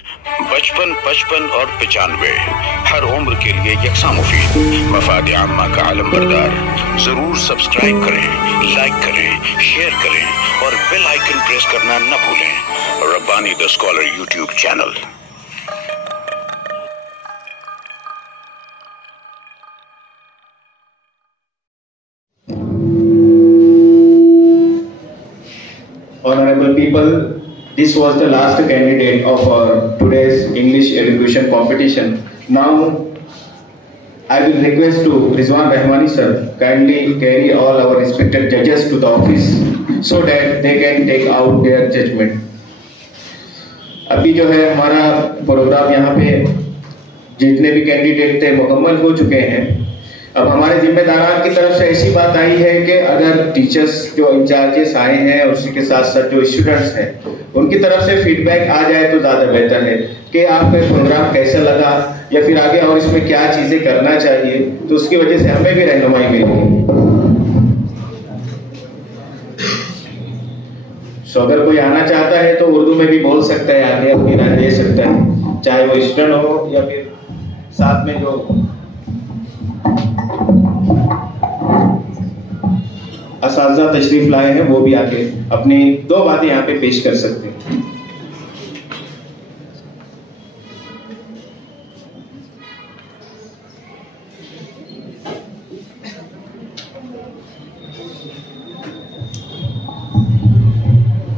55, 55 और 95 हर उम्र के लिए यकसा मुफीद। मफाद आम्मा का आलम बरदार। जरूर सब्सक्राइब करें, लाइक करें, शेयर करें और बेल आइकन प्रेस करना न भूलें। Rabbani the scholar YouTube channel. Honorable people, this was the last candidate of our today's English education competition. Now, I will request to Rizwan Rahmani sir kindly carry all our respected judges to the office so that they can take out their judgment. अभी जो है हमारा programme यहाँ पे जितने भी candidate थे मुकम्मल हो चुके हैं। अब हमारे जिम्मेदारान की तरफ से ऐसी बात आई है कि अगर टीचर्स जो इंचार्जेस आए हैं और उसी के साथ साथ जो स्टूडेंट्स हैं उनकी तरफ से फीडबैक आ जाए तो ज्यादा बेहतर है कि आपका प्रोग्राम कैसा लगा या फिर आगे और इसमें क्या चीजें करना चाहिए, तो उसकी वजह से हमें भी रहनुमाई मिलेगी। सो अगर कोई आना चाहता है तो उर्दू में भी बोल सकता है, आगे अपनी राय दे सकता है, चाहे वो स्टूडेंट हो या फिर साथ में जो असातिज़ा तशरीफ लाए हैं वो भी आके अपनी दो बातें यहाँ पे पेश कर सकते हैं।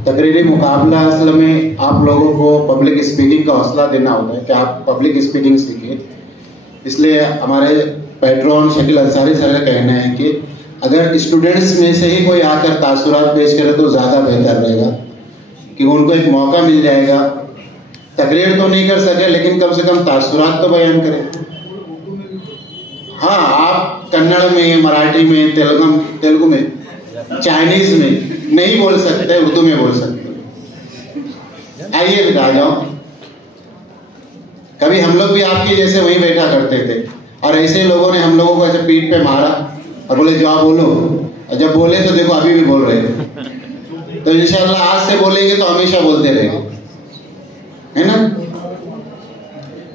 तकरीरी मुकाबला असल में आप लोगों को पब्लिक स्पीकिंग का हौसला देना होता है कि आप पब्लिक स्पीकिंग सीखिए। इसलिए हमारे पैट्रॉन शकील अंसारी सर का कहना है कि अगर स्टूडेंट्स में से ही कोई आकर तासुरात पेश करे तो ज़्यादा बेहतर रहेगा कि उनको एक मौका मिल जाएगा। तकरीर तो नहीं कर सके लेकिन कम से कम तासुरात तो बयान करें। हाँ, आप कन्नड़ में, मराठी में, तेलुगु में, चाइनीज में नहीं बोल सकते, उर्दू में बोल सकते। आइए बता जाओ, कभी हम लोग भी आपके जैसे वहीं बैठा करते थे और ऐसे लोगों ने हम लोगों को ऐसे पीठ पे मारा और बोले जो आप बोलो, और जब बोले तो देखो अभी भी बोल रहे हैं। तो इंशाल्लाह आज से बोलेंगे तो हमेशा बोलते रहेंगे, है ना।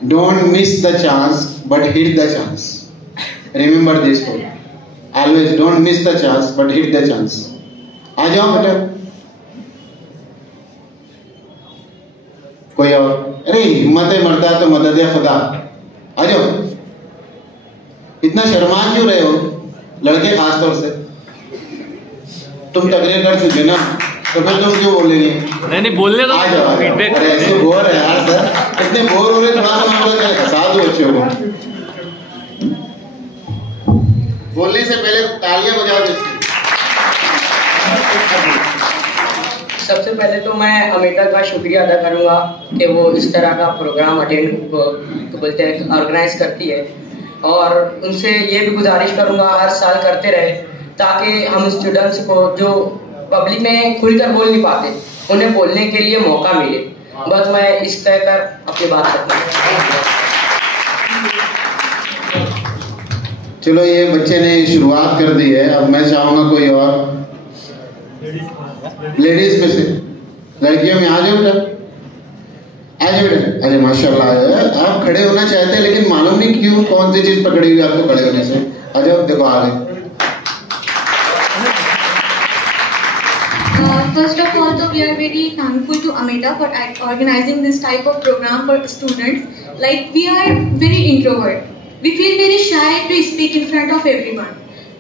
Don't miss the chance but hit the chance. Remember this, always don't miss the chance but hit the chance. आ जाओ बेटा, कोई और? अरे हिम्मत मर्दा तो मदद खुदा। आ जाओ, इतना शर्मा क्यों रहे हो लड़के खास तौर से? तुम तकरीर कर चुके ना, तो फिर तुम क्यों बोलेंगे? नहीं बोलने दो। आ जाओ। अरे ऐसे बोर है यार सर, इतने बोर हो रहे, थोड़ा सा हम लोग हंसा दो बच्चों को। बोलने से पहले तालियां बजाओ जिससे। सबसे पहले तो मैं अमिता का शुक्रिया अदा करूंगा कि वो इस तरह का प्रोग्राम बोलते हैं ऑर्गेनाइज करती है, और उनसे ये भी गुजारिश करूंगा हर साल करते रहे ताकि हम स्टूडेंट्स को जो पब्लिक में खुलकर बोल नहीं पाते उन्हें बोलने के लिए मौका मिले। बस मैं इस तरह कर अपनी बात करता हूँ। चलो, ये बच्चे ने शुरुआत कर दी है, अब मैं चाहूंगा कोई और लेडीज में से, लड़कियों में आ जाओ बेटा, आ जाओ बेटा। अरे माशाल्लाह, आप खड़े होना चाहते हैं लेकिन मालूम नहीं क्यों कौन सी चीज पकड़ी हुई आपको खड़े होने से। आ जाओ, देखो आ गए। First of all, we are very thankful to Amita for organizing this type of program for students. Like, we are very introvert. We feel very shy to speak in front of everyone.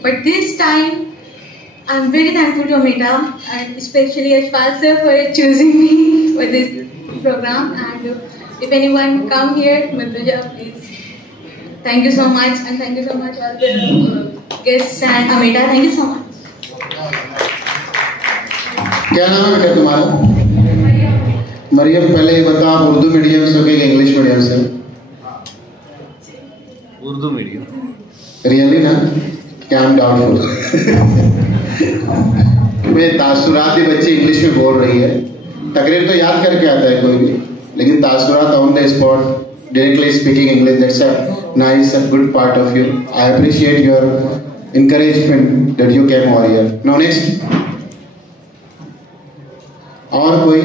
But this time, I'm very thankful to Amita and especially Ashfaq sir for choosing me for this program. And if anyone come here, Matuja, please. Thank you so much, and thank you so much all the guests and Amita. Thank you so much. क्या नाम है बेटा तुम्हारा? मरियम। पहले ये बताओ, आप Urdu medium से हो कि इंग्लिश मीडियम से? उर्दू मीडियम। रियली ना? क्या हम डाउटफुल? मेरे तासुरात भी बच्चे इंग्लिश में बोल रही है। तकरीर तो याद करके आता है कोई भी, लेकिन तासुरात on the spot directly speaking English, that's a nice and good part of you. I appreciate your encouragement that you came over here. Now next. और कोई?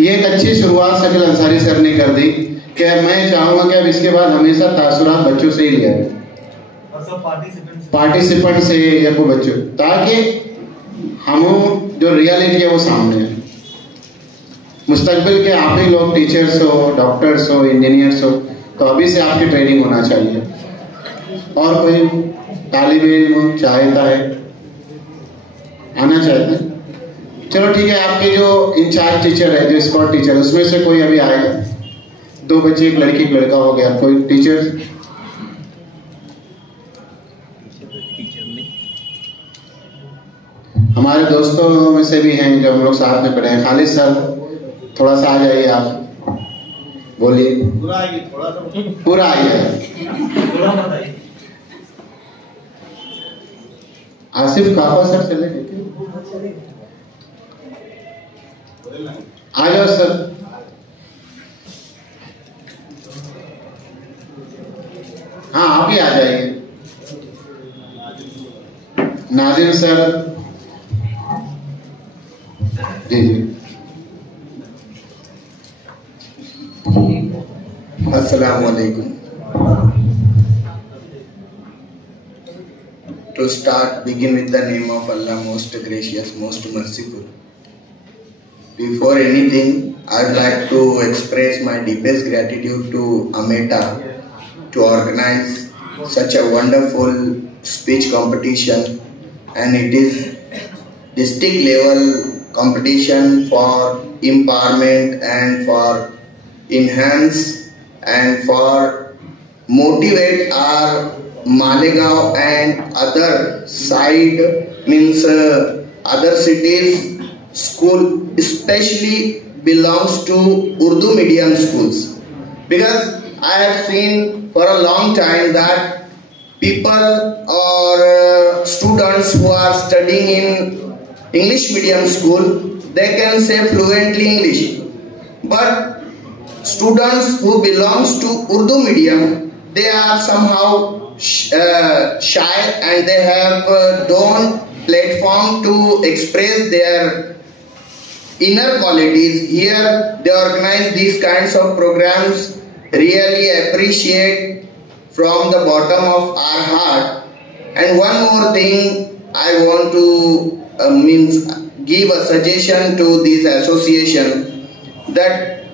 ये एक अच्छी शुरुआत शकील अंसारी सर ने कर दी कि मैं चाहूंगा कि अब इसके बाद हमेशा तासुरात बच्चों से ही लिया जाए, पार्टिसिपेंट से या कोई बच्चों, ताकि हम जो रियलिटी है वो सामने है। मुस्तकबिल के आप ही लोग टीचर्स हो, डॉक्टर्स हो, इंजीनियर्स हो, तो अभी से आपकी ट्रेनिंग होना चाहिए। और कोई तालिब इल्म चाहता है, आना चाहता है, चलो ठीक है। आपके जो इंचार्ज टीचर है, जो स्कॉट टीचर, उसमें से कोई अभी आएगा? 2 बच्चे, एक लड़की एक लड़का हो गया, कोई टीचर? हमारे दोस्तों में से भी हैं जो हम लोग साथ में पढ़े हैं। खालिद सर थोड़ा सा आ जाइए, आप बोलिए। पूरा आइए। आसिफ काफा सर चले गए, आ जाओ सर। हाँ आप ही आ जाइए। नाजिम सर जी जी। अस्सलाम वालेकुम। To start, begin with the name of Allah, most gracious, most merciful. Before anything, I'd like to express my deepest gratitude to AMETA to organize such a wonderful speech competition, and it is district level competition for empowerment and for enhance and for motivate our Malegaon and other side means other cities school especially belongs to Urdu medium schools, because I have seen for a long time that people or students who are studying in English medium school, they can say fluently English, but students who belongs to Urdu medium, they are somehow shy and they have don't platform to express their inner qualities. Here they organize these kinds of programs, really appreciate from the bottom of our heart. And one more thing I want to give a suggestion to this association, that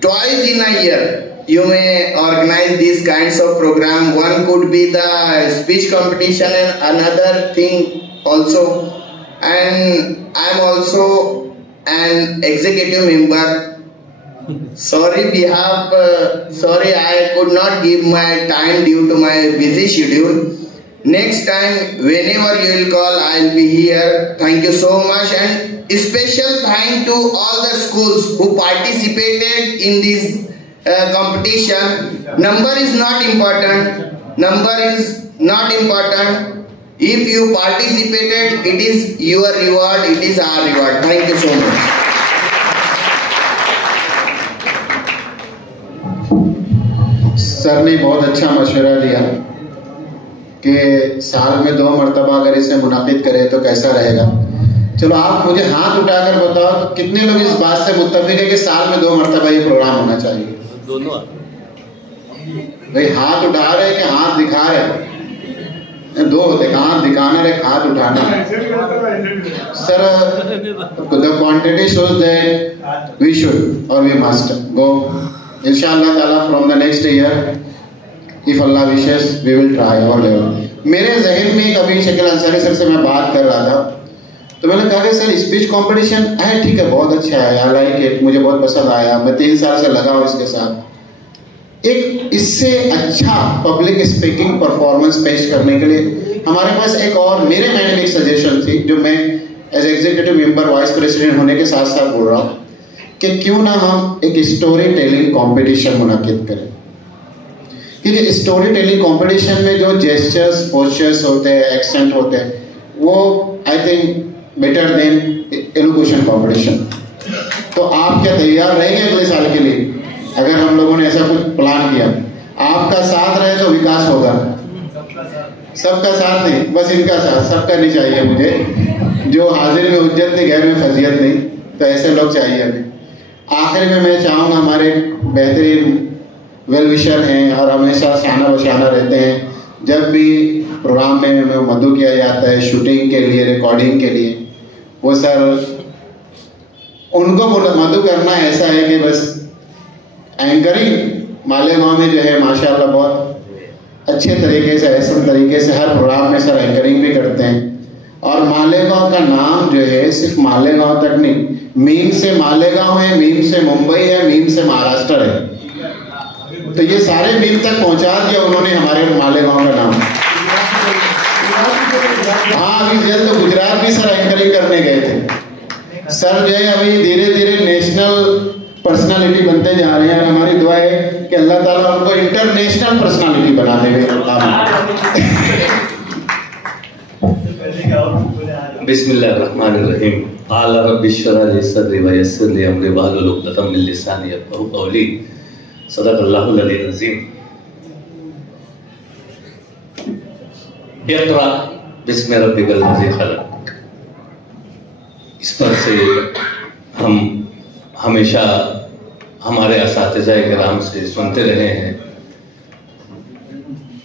twice in a year you may organize these kinds of program. One could be the speech competition and another thing also. And I am also an executive member. Sorry I could not give my time due to my busy schedule. Next time, whenever you will call, I will be here. Thank you so much, and special thank to all the schools who participated in this competition. Number is not important. If you participated, it is your reward, it is our reward. Thank you so much. Sir ने बहुत अच्छा मशवरा दिया कि साल में 2 मरतबा अगर इसे मुनाकिद करें तो कैसा रहेगा। चलो आप मुझे हाथ उठाकर बताओ तो कितने लोग इस बात से मुत्तफिक है कि साल में 2 मरतबा ये प्रोग्राम होना चाहिए? दोनों भाई हाथ उठा रहे कि हाथ दिखा रहे? 2 होते, हाथ दिखाना एक हाथ उठाना। Sir the quantity shows that we should or we must go. Inshallah Taala from the next year, if Allah wishes, we will try our level. मेरे जहन में कभी शकील अंसारी सर से मैं बात कर रहा था तो मैंने कहा कि सर स्पीच कंपटीशन है, ठीक है, बहुत अच्छा है, आई लाइक इट, मुझे बहुत पसंद आया, मैं 3 साल से लगा हूँ इसके साथ। एक इससे अच्छा पब्लिक स्पीकिंग परफॉर्मेंस पेश करने के लिए हमारे पास एक और मेरे माइंड में एक सजेशन थी, जो मैं as executive member vice president होने के साथ साथ बोल रहा हूँ कि क्यों ना हम एक स्टोरी टेलिंग कंपटीशन मुनाकिद करें। क्योंकि स्टोरी टेलिंग कंपटीशन में जो जेस्चर्स, पोस्चर्स होते हैं, एक्सेंट होते हैं, वो I think better than elocution competition. तो आप क्या तैयार रहेंगे अगले साल के लिए? अगर हम लोगों ने ऐसा कुछ प्लान किया, आपका साथ रहे तो विकास होगा। सबका साथ नहीं, बस इनका साथ, सबका नहीं चाहिए मुझे। जो हाजिर में उज्जत नहीं, गैर में फजीयत नहीं। तो ऐसे लोग चाहिए हमें। आखिर में मैं चाहूँगा, हमारे बेहतरीन वेल विशर हैं और हमेशा शाना बशाना रहते हैं, जब भी प्रोग्राम में हमें मदद किया जाता है शूटिंग के लिए, रिकॉर्डिंग के लिए, वो सर उनको मदद करना ऐसा है कि बस एंकरिंग मालेगांव में जो है माशाल्लाह बहुत अच्छे तरीके से, ऐसे तरीके से हर प्रोग्राम में सर एंकरिंग भी करते हैं। और मालेगांव का नाम जो है सिर्फ मालेगांव तक नहीं, मीम से मालेगांव है, मीम से मुंबई है, मीम से महाराष्ट्र है, तो ये सारे मीम तक पहुंचा दिया उन्होंने हमारे मालेगांव का नाम। हाँ, अभी जल्द गुजरात भी सर एंकरिंग करने गए थे सर, जो है अभी धीरे धीरे नेशनल पर्सनालिटी बनते जा रहे हैं। हमारी दुआ है कि अल्लाह ताला उनको इंटरनेशनल पर्सनालिटी बना देवे। बिस्मिल्लाहिर्रहमानिर्रहीम। क़ाल रब्बि इश्रह ली सदरी व यस्सिर ली अमरी वहलुल उक़दतम मिन लिसानी यफ़क़हू क़ौली। सदक़ल्लाहुल अलीयुल अज़ीम। इक़रा बिस्मि रब्बिकल लज़ी ख़लक़। इस पर से हम हमेशा हमारे असातिज़ा किराम से सुनते रहे हैं,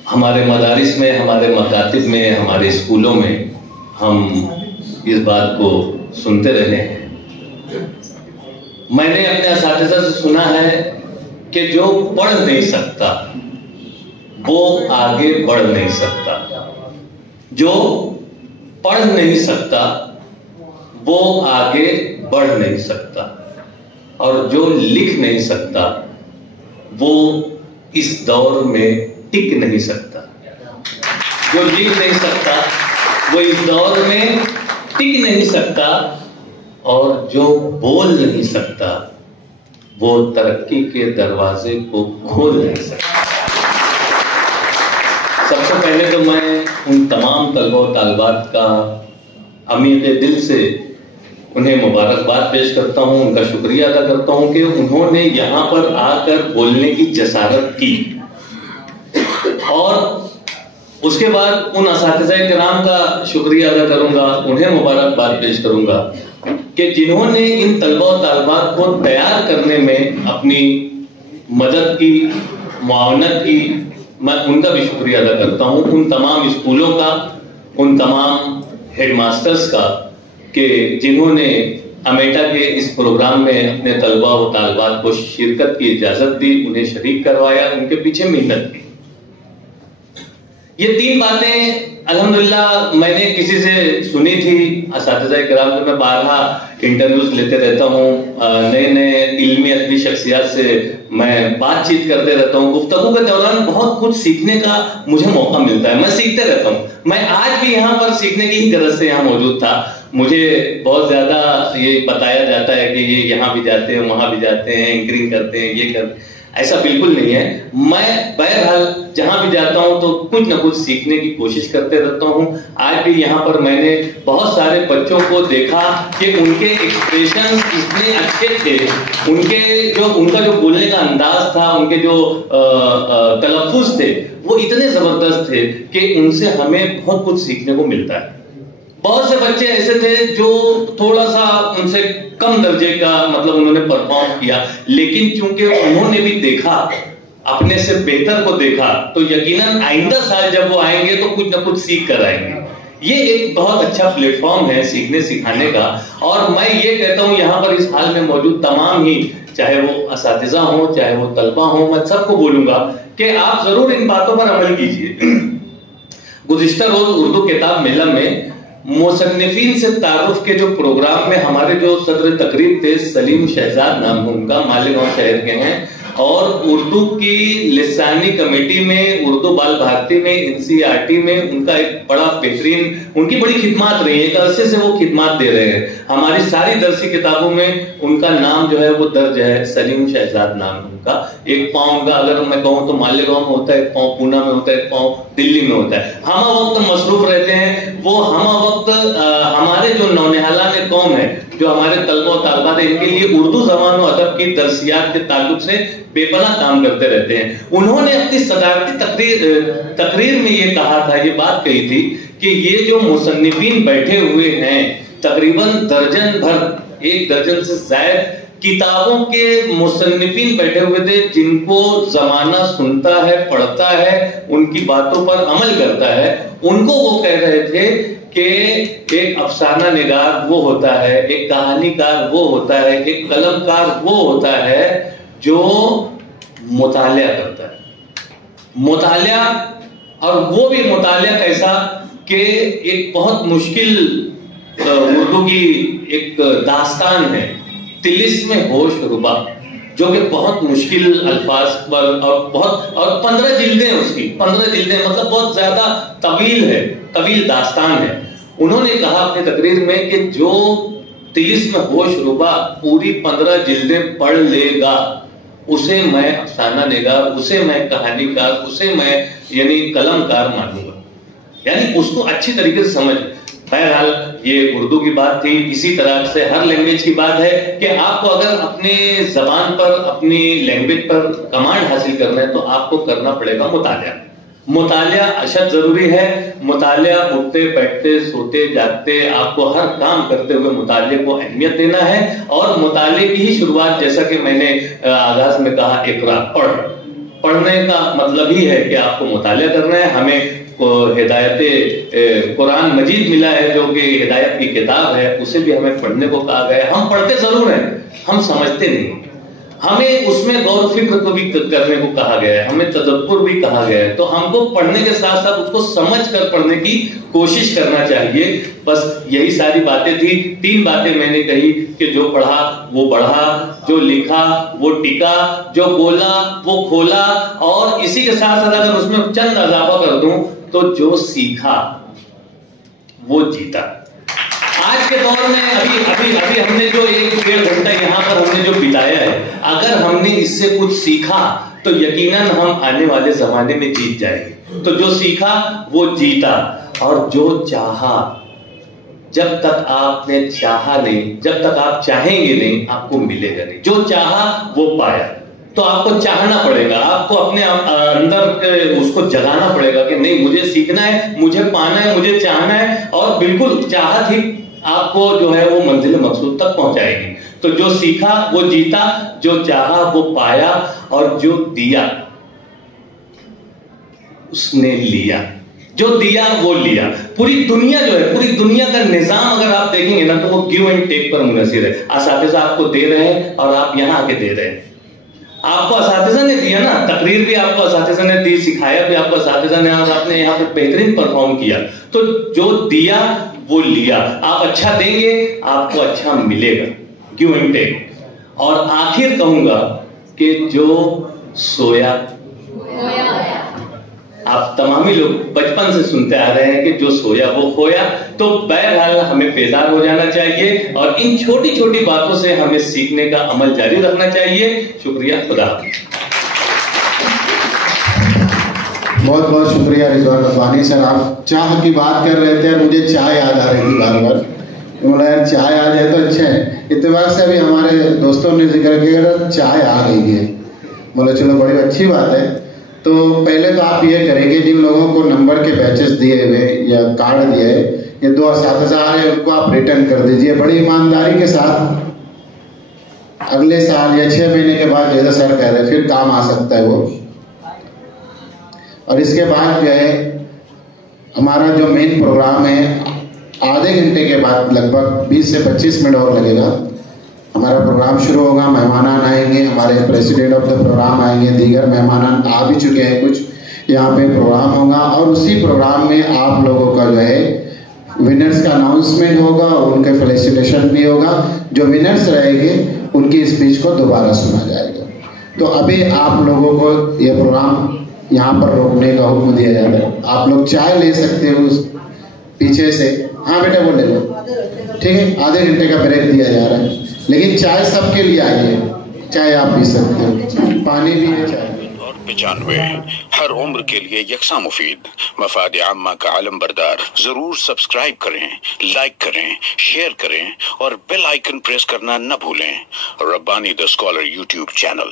हमारे मदारिस में, हमारे मकातिब में, हमारे स्कूलों में हम इस बात को सुनते रहे हैं। मैंने अपने असातिज़ा से सुना है कि जो पढ़ नहीं सकता वो आगे बढ़ नहीं सकता, जो पढ़ नहीं सकता वो आगे बढ़ नहीं सकता, और जो लिख नहीं सकता वो इस दौर में टिक नहीं सकता। जो लिख नहीं सकता वो इस दौर में टिक नहीं सकता, और जो बोल नहीं सकता वो तरक्की के दरवाजे को खोल नहीं सकता। सबसे पहले तो मैं उन तमाम तलबा व तालिबात का अमीर दिल से उन्हें मुबारकबाद पेश करता हूं, उनका शुक्रिया अदा करता हूं कि उन्होंने यहां पर आकर बोलने की जसारत की। और उसके बाद उन असातिज़ा किराम का शुक्रिया अदा करूंगा, उन्हें मुबारकबाद पेश करूंगा कि जिन्होंने इन तलबा व तालिबात को तैयार करने में अपनी मदद की, मुआवनत की। मैं उनका भी शुक्रिया अदा करता हूं, उन तमाम स्कूलों का, उन तमाम हेडमास्टर्स का कि जिन्होंने अमेटा के इस प्रोग्राम में अपने तलबा व तालिबात को शिरकत की इजाजत दी, उन्हें शरीक करवाया, उनके पीछे मेहनत की। ये तीन बातें अल्हम्दुलिल्लाह मैंने किसी से सुनी थी। असातिज़ा किराम से मैं बारहा इंटरव्यूज लेते रहता हूँ, नए नए इल्मी अदबी शख्सियत से मैं बातचीत करते रहता हूँ। गुफ्तगू के दौरान बहुत कुछ सीखने का मुझे मौका मिलता है, मैं सीखते रहता हूँ। मैं आज भी यहाँ पर सीखने की ही गरज से यहाँ मौजूद था। मुझे बहुत ज्यादा ये बताया जाता है कि ये यहाँ भी जाते हैं, वहां भी जाते हैं, एंकरिंग करते हैं, ये कर, ऐसा बिल्कुल नहीं है। मैं बहरहाल जहां भी जाता हूं तो कुछ ना कुछ सीखने की कोशिश करते रहता हूं। आज भी यहाँ पर मैंने बहुत सारे बच्चों को देखा कि उनके एक्सप्रेशंस इतने अच्छे थे, उनका जो बोलने का अंदाज था, उनके जो तलफ्फुज़ थे वो इतने जबरदस्त थे कि उनसे हमें बहुत कुछ सीखने को मिलता है। बहुत से बच्चे ऐसे थे जो थोड़ा सा उनसे कम दर्जे का मतलब उन्होंने परफॉर्म किया, लेकिन चूंकि उन्होंने भी देखा, अपने से बेहतर को देखा, तो यकीनन आइंदा साल जब वो आएंगे तो कुछ ना कुछ सीख कर आएंगे। ये एक बहुत अच्छा प्लेटफॉर्म है सीखने सिखाने का। और मैं ये कहता हूँ यहाँ पर इस हाल में मौजूद तमाम ही, चाहे वो असातिज़ा हो, चाहे वो तलबा हो, मैं सबको बोलूंगा कि आप जरूर इन बातों पर अमल कीजिए। गुज़िश्ता रोज उर्दू किताब मेला में मुसन्निफीन से तारुफ के जो प्रोग्राम में हमारे जो सदर तकरीब थे, सलीम शहजाद नाम उनका, मालेगांव शहर के हैं, और उर्दू की लिसानी कमेटी में, उर्दू बाल भारती में, एनसीईआरटी में उनका एक बड़ा बेहतरीन, उनकी बड़ी खिदमत रही है, एक अरसे से वो खिदमत दे रहे हैं। हमारी सारी दरसी किताबों में उनका नाम जो है वो दर्ज है, सलीम शहजाद नाम उनका। एक पाँव उनका अगर मैं कहूँ तो मालेगांव में होता है, एक पाँव पूना में होता है, एक पाँव दिल्ली में होता है। हम वक्त मसरूफ रहते हैं, वो हम वक्त हमारे जो नौनिहाला में कौम है, जो हमारे तलबा और तालिबात है, इनके लिए उर्दू ज़बान और अदब की दरसियात के ताल्लुक से बेपनाह काम करते रहते हैं। उन्होंने अपनी सदारती तकरीर में ये कहा था, ये बात कही थी कि ये जो मुसन्निफीन बैठे हुए हैं, तकरीबन दर्जन भर 1 दर्जन से ज्यादा किताबों के मुसन्निफीन बैठे हुए थे, जिनको जमाना सुनता है, पढ़ता है, उनकी बातों पर अमल करता है। उनको वो कह रहे थे कि एक अफसाना निगार वो होता है, एक कहानीकार वो होता है, एक कलमकार वो होता है जो मुतालिया करता है। मुतालिया, और वो भी मुतालिया कैसा कि एक बहुत मुश्किल उर्दू की एक दास्तान है, तिलिस्म होश रुबा, जो कि बहुत मुश्किल अल्फाज पर और 15 जिल्दें उसकी, 15 जिल्दें मतलब बहुत ज्यादा तवील है, तवील दास्तान है। उन्होंने कहा अपनी तकरीर में कि जो तिलिस्म होश रुबा पूरी 15 जिल्दें पढ़ लेगा, उसे मैं अफसाना निगार, उसे मैं कहानीकार, उसे मैं यानी कलमकार मानूंगा, यानी उसको अच्छी तरीके से समझ। बहरहाल ये उर्दू की बात थी। इसी तरह से हर लैंग्वेज की बात है कि आपको अगर अपने जबान पर, अपनी लैंग्वेज पर कमांड हासिल करना है तो आपको करना पड़ेगा मुतालिया। मुतालिया अशद जरूरी है। मुतालिया उठते बैठते सोते जागते आपको हर काम करते हुए मुतालिया को अहमियत देना है। और मुतालिया की ही शुरुआत, जैसा कि मैंने आगाज में कहा, इकरा, पढ़ने का मतलब ही है कि आपको मुतालिया करना है। हमें हिदायत कुरान मजीद मिला है, जो कि हिदायत की किताब है, उसे भी हमें पढ़ने को कहा गया है। हम पढ़ते जरूर हैं, हम समझते नहीं। हमें उसमें गौर फिक्र को भी करने को कहा गया है, हमें तदब्बुर भी कहा गया है। तो हमको पढ़ने के साथ साथ उसको समझ कर पढ़ने की कोशिश करना चाहिए। बस यही सारी बातें थी। 3 बातें मैंने कही कि जो पढ़ा वो बढ़ा, जो लिखा वो टिका, जो बोला वो खोला, और इसी के साथ साथ अगर उसमें चंद इजाफा कर दूं तो जो सीखा वो जीता। आज के दौर में अभी हमने जो 1-1.5 घंटा यहाँ पर हमने जो बिताया है, अगर हमने इससे कुछ सीखा तो यकीनन हम आने वाले जमाने में जीत जाएंगे। तो जो सीखा वो जीता, और जो चाहा, जब तक आपने चाहा नहीं, जब तक आप चाहेंगे नहीं, आपको मिलेगा नहीं। जो चाहा वो पाया। तो आपको चाहना पड़ेगा, आपको अपने अंदर उसको जगाना पड़ेगा कि नहीं, मुझे सीखना है, मुझे पाना है, मुझे चाहना है। और बिल्कुल चाहत ही आपको जो है वो मंजिल मकसूद तक पहुंचाएगी। तो जो सीखा वो जीता, जो चाहा वो पाया, और जो दिया उसने लिया। जो दिया वो लिया। पूरी दुनिया जो है, पूरी दुनिया का निजाम अगर आप देखेंगे ना, तो वो गिव एंड टेक पर मुनहसिर है। असातिज़ा आपको दे रहे हैं और आप यहां आके दे रहे हैं। आपको असातिज़ा ने दिया ना, तकरीर भी आपको असातिज़ा ने दी, सिखाया भी आपको असातिज़ा ने, और आपने यहाँ पे बेहतरीन परफॉर्म किया। तो जो दिया वो लिया। आप अच्छा देंगे, आपको अच्छा मिलेगा, गिव एंड टेक। और आखिर कहूंगा कि जो सोया, आप तमामी लोग बचपन से सुनते आ रहे हैं कि जो सोया वो खोया। तो बहरहाल हमें बेदार हो जाना चाहिए और इन छोटी छोटी बातों से हमें सीखने का अमल जारी रखना चाहिए। शुक्रिया, खुदा हाफिज़। बहुत बहुत शुक्रिया रिजवान रब्बानी सर। आप चाह की बात कर रहे थे और मुझे चाय याद आ रही थी बार बार। बोला यार चाय आ जाए तो अच्छा है। इत्तेफाक से अभी हमारे दोस्तों ने जिक्र किया चाय आ गई है। बोला चलो बड़ी अच्छी बात है। तो पहले तो आप ये करेंगे, जिन लोगों को नंबर के बैचेस दिए हुए या कार्ड दिए, ये 2 असातिज़ा आ रहे हैं, उनको आप रिटर्न कर दीजिए बड़ी ईमानदारी के साथ। अगले साल या 6 महीने के बाद जैसा सर कह रहे फिर काम आ सकता है वो। और इसके बाद जो है हमारा जो मेन प्रोग्राम है, आधे घंटे के बाद लगभग 20 से 25 मिनट और लगेगा, हमारा प्रोग्राम शुरू होगा। मेहमान आएंगे, हमारे प्रेसिडेंट ऑफ द प्रोग्राम आएंगे, दीगर मेहमान आ भी चुके हैं कुछ। यहाँ पे प्रोग्राम होगा और उसी प्रोग्राम में आप लोगों का जो है विनर्स का अनाउंसमेंट होगा और उनके फेलिसिटेशन भी होगा। जो विनर्स रहेंगे उनकी स्पीच को दोबारा सुना जाएगा। तो अभी आप लोगों को ये प्रोग्राम यहाँ पर रोकने का हुक्म दिया जाता है। आप लोग चाय ले सकते हो उस पीछे से। हाँ बेटा वो ले लो, ठीक है। आधे घंटे का ब्रेक दिया जा रहा है, लेकिन चाय सबके लिए आई है। चाय आप पी सकते हो, पानी भी है, चाय। और 95 हर उम्र के लिए यकसा मुफीद मफाद आम्मा का आलम बरदार। जरूर सब्सक्राइब करें, लाइक करें, शेयर करें और बेल आइकन प्रेस करना न भूलें। Rabbani the scholar YouTube channel.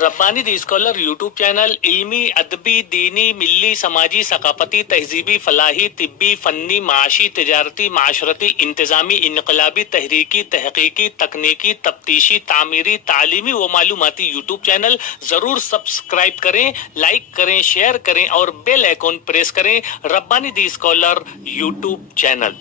Rabbani the scholar YouTube channel इल्मी, अदबी, दीनी, मिल्ली, समाजी, सकाफती, तहजीबी, फलाही, तिब्बी, फन्नी, माशी, तिजारती, माशरती, इंतजामी, इनकलाबी, तहरीकी, तहकीकी, तकनीकी, तफ्तीशी, तामीरी, तालीमी व मालूमाती यूट्यूब चैनल जरूर सब्सक्राइब करें, लाइक करें, शेयर करें और बेल आइकॉन प्रेस करें। Rabbani the scholar YouTube channel.